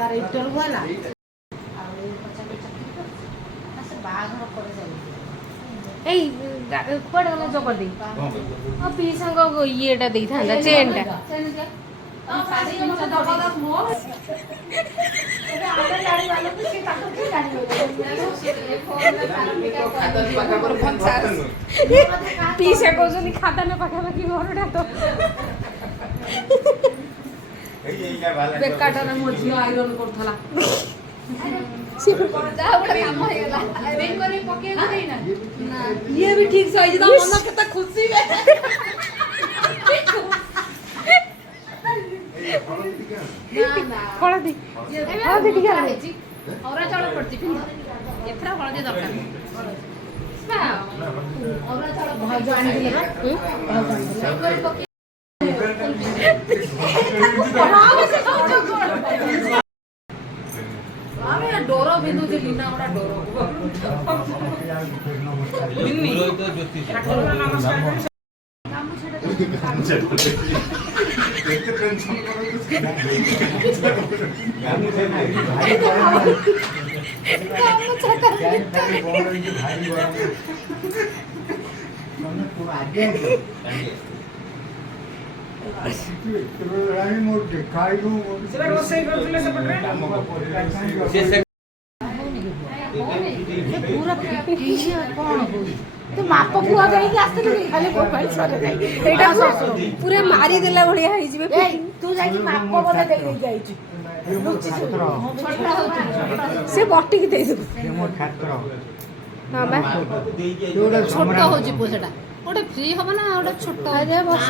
तार इंटरव्यू होला आ पचास से बाघर करे जाई ए कोड वाला जो कर दे अब पीसा को येटा दे था चेनटा पीछे को जो खाता ना पका बाकी घरटा तो बेकाटा ना मोर झियो आयरन करथला से जा बड़ा काम हो गेला आयरन करे पके देई ना ये भी ठीक से एकदम मन केता खुशी है हळदी हळदी ठीक आहे औरा चावल पडती पिंद एथरा हळदी दरकार औरा चावल भाज आनी दिले आमे डोर बिंदु जे लीना बड़ा डोर बिन्नी तो ज्योति ठाकुर नमस्कार केते टेंशन करो काम छटा पूरा तो माप पुआ जाई आस्ते खाली मोबाइल सरे नाही एटा पूरा मारी देला भलिया होई जिवे तू जाई माप बोले दे जाई छी से बट्टी की दे दे मोर छात्र हां बा छोटा हो जी पोसेटा ओटे फ्री हो ना ओटे छोटा आ जाए बस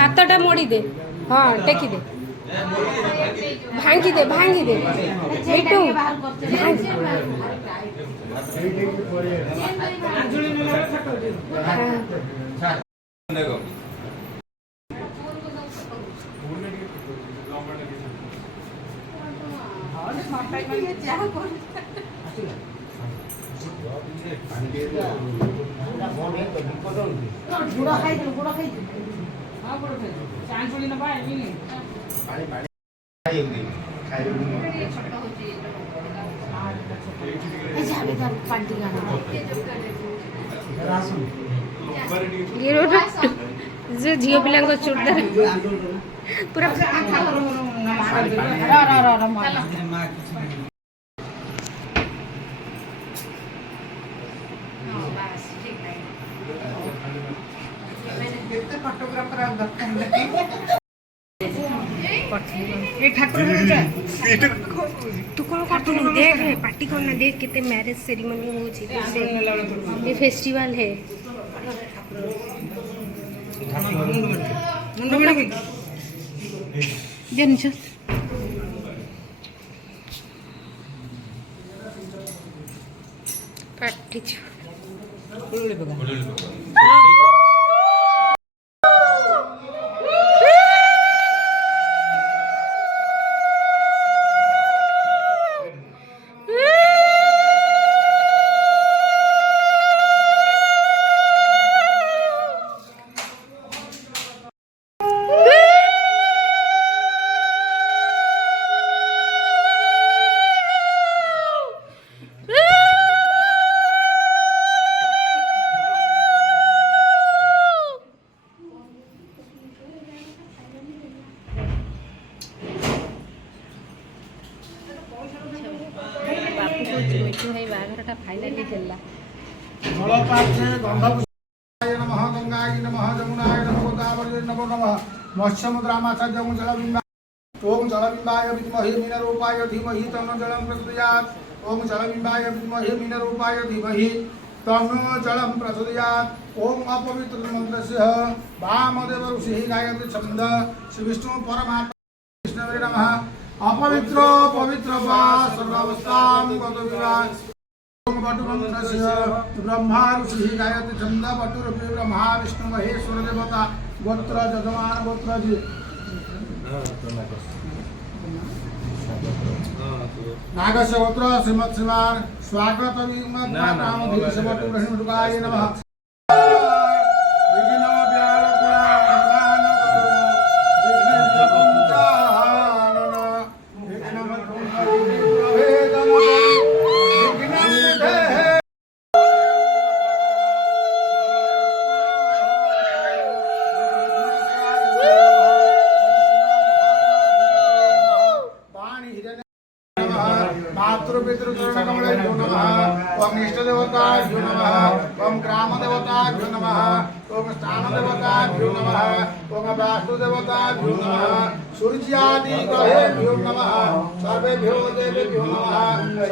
हाथटा मोड़ी दे हां टेकी दे भांगी दे एटू भांगी बुड़ा खाई हां बुड़ा खाई चांद छोड़ी ना पाए नहीं पानी खाई छोटा हो जी ए जाबे कर पांटी गाना ये रोड जे झियो पिलांग चुड़दार पूरा तू कौन करतु देख पार्टी करना देख कितने मैरिज सेरेमनी हो ये फेस्टिवल है जनिछ पार्टी छु फाइनली चलला नमः गंगाय नमः जमुनाय नमः गोदावरी नमो नमः मत्स्यमुद्रामाचार्य जलबिंबा ओम जलबिंबाय विद्महे मीनरूपाय धीमहि तन्नो जलं प्रचोदयात् ओम जलबिंबाय विद्महे मीनरूपाय धीमहि तन्नो जलं प्रचोदयात् ओम अपवित्र मंत्रस्य वामदेव ऋषिः गायत्री छन्द श्री विष्णु परमात्मा कृष्णवे नमः अपवित्र पवित्र वा सर्वावस्थां गत विवाद ओम वटुमन्त्रस्य ब्रह्मा ऋषिः गायत्री छन्द वटुरूपी ब्रह्मा विष्णु महेश्वर देवता गोत्र जजमान गोत्र जी नागस्य गोत्र श्रीमत् श्रीमान स्वागत नाम धीरस्य वटुरहिणुगाय नमः मातृपितृचरणकमलेभ्यो नमः ओम इष्टदेवताभ्यो नमः ओम ग्रामदेवताभ्यो नमः ओम स्थानदेवताभ्यो नमः ओम वास्तुदेवताभ्यो नमः सूर्यादि ग्रहेभ्यो नमः सर्वेभ्यो देवेभ्यो नमः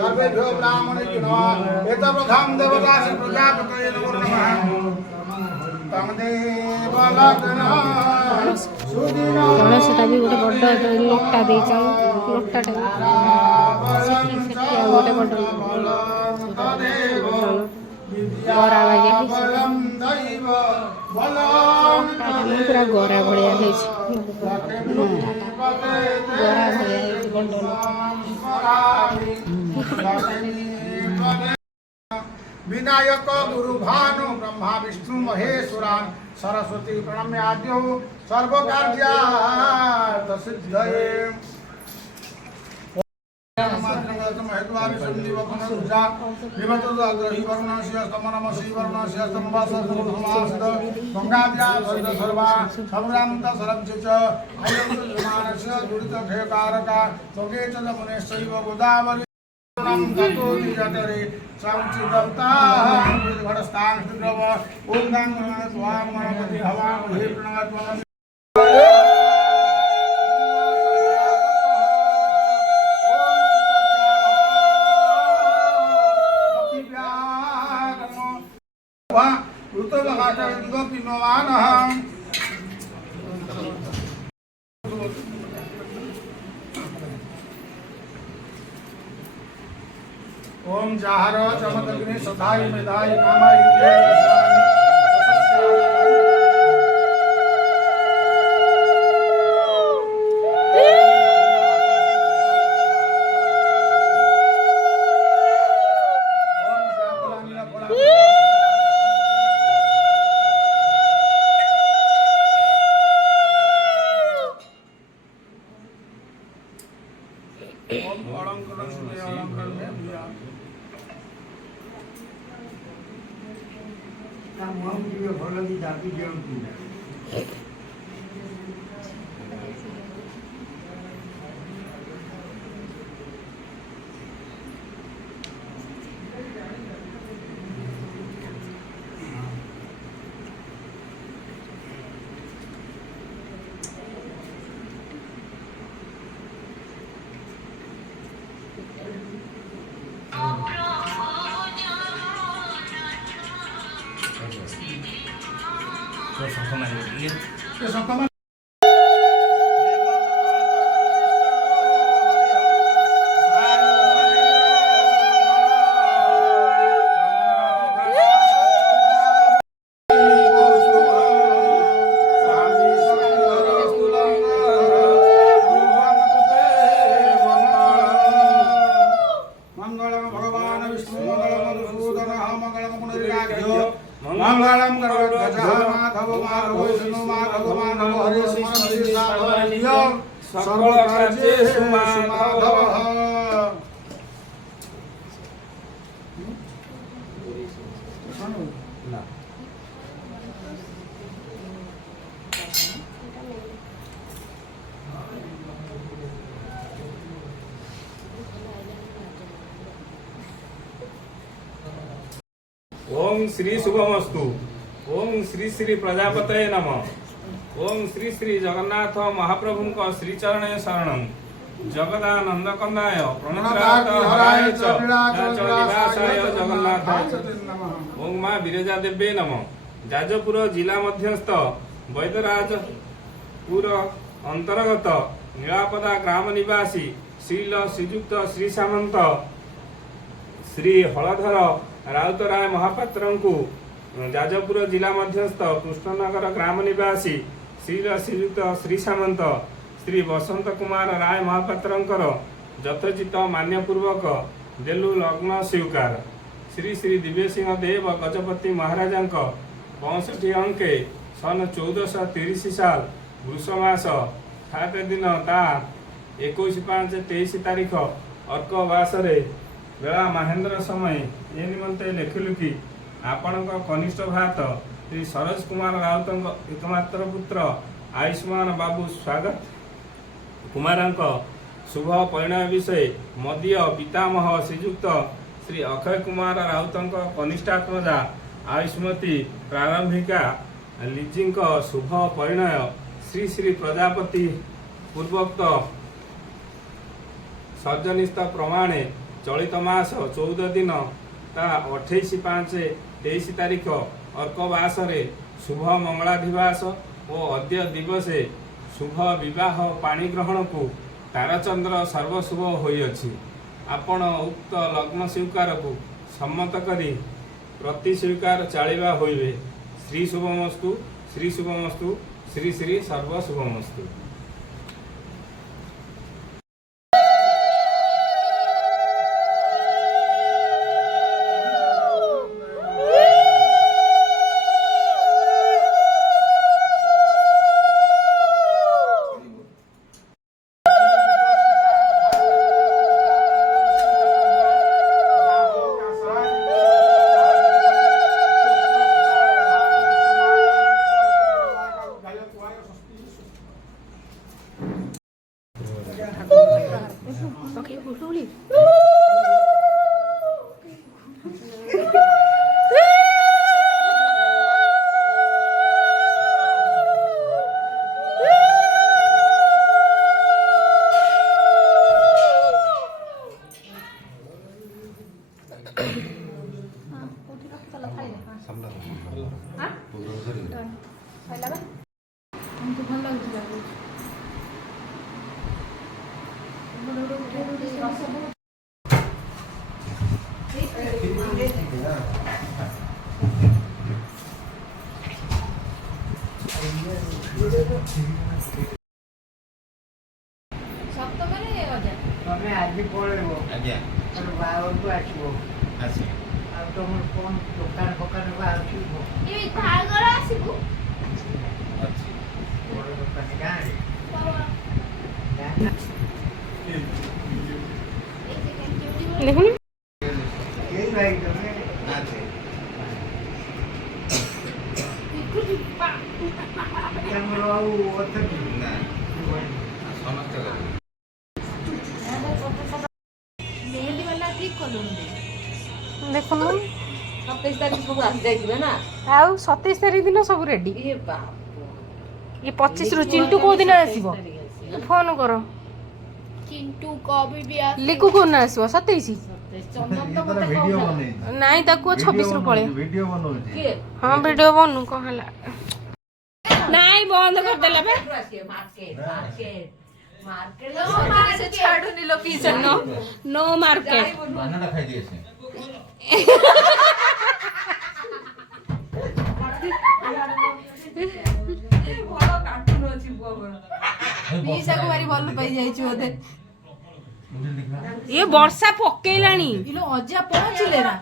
सर्वेभ्यो ब्राह्मणेभ्यो नमः एतप्रथम देवता श्री प्रजापतये नमो नमः तम देवलग्न गणेशटा भी गोटे बड़ लोकटा देछ लोकटाटा गोटे बड़ गरा भाई पूरा गरा भाया गरा भाया विनायक गुरु भानु ब्रह्मा विष्णु महेश्वरान सरस्वती प्रणम्य आद्यो सर्व कार्यार्थ सिद्धये गोदावरी ओम जाहर चमदग्नि सदाय मेधाय कामाय मंगलम गरुड़ध्वजः माधव माधव विष्णु माधव माधव हरे सर्वकार्येषु माधवः। ओम श्री शुभमस्तु। ओम श्री श्री प्रजापतये नमः। ओम श्री श्री जगन्नाथ महाप्रभु श्री चरणे शरणं। जगदानंद कंदाय प्रणतहराय च निवासाय जगन्नाथाय च। ओम मां विरजा देव्ये नमः। जाजपुर जिला मध्यस्थ वैद्यराजपुर अंतर्गत नीलापदा ग्राम निवासी श्रील श्रीजुक्त श्री सामंत श्री हलधर राउतराय महापात्र जाजपुर जिला मध्यस्थ कृष्णनगर ग्राम निवासी श्रील श्रीजुक्त श्री सामंत श्री वसंत कुमार राय महापात्र यथोचित मान्यपूर्वक देलु लग्न स्वीकार। श्री श्री दिव्य सिंह देव गजपति महाराजा 65 अंके सन 1430 साल वृष मास 7 दिन ता 21/5/23 तारीख अर्कवास बेला महेंद्र समय ये निमंते लिखिलु कि आपण कनिष्ठ भात श्री सरोज कुमार राउत एकमात्र पुत्र आयुष्मान बाबू स्वागत कुमार शुभ परिणय विषय मदीय पितामह श्रीजुक्त श्री अक्षय कुमार राउतଙ୍କ कनिष्ठात्मजा आयुष्मती प्रारंभिका लिजिंक शुभ परिणय श्री श्री प्रजापति पूर्वोक्त सज्जनिस्थ प्रमाणे चलित मास 14 दिन ता 28/5/23 तारीख अर्कवास शुभ मंगलाधिवास और अद्य दिवसे शुभ विवाह पाणी ग्रहण को ताराचंद्र सर्वशुभ होइअछि। आपण उक्त लग्न स्वीकार को सम्मत करी प्रति स्वीकार चालिबा होइबे। श्री शुभमस्तु श्री शुभमस्तु श्री श्री सर्व शुभमस्तु। Okay, slowly. ତମେ ଆଜି ପଳେଇବ ଆଜ୍ଞା ବାହାଘରକୁ ଆସିବ ଆସି ଆଉ ତମର କ'ଣ ଦୋକାନ ଫୋକାନ ଆସିବ ଅଛି ବଡ଼ ଦୋକାନ ଗାଁରେ देखो କେହି ଭାଇ ତମେ ଅଛି ତମର ଆଉ ଅଛନ୍ତି ନା ସମସ୍ତେ ଗଲେ देखो 27 तारिख सब आसी जाइए ना आउ 27 तारीख दिन सब रेडी ये बाप ये 25 रु चिंटू को दिन आसीबो फोन करो चिंटू कभी भी आ लिकू को ना आसीबो 27 चंदन तो मते वीडियो कहू बनेई नाई ताको 26 रु पळे वीडियो बनौची के हां वीडियो बनू को हला नाई बंद कर देला बे मार्केट मार्केट मार्केट से छाड़ूनी लोकेशन नो नो मार्केट मानडा खाई दिए से बड़ कार्टून अछि बुआ पीसा को मारी भल पाई जाई छु ओदे ये वर्षा पकेलानी इलो अजा पहुंचले ना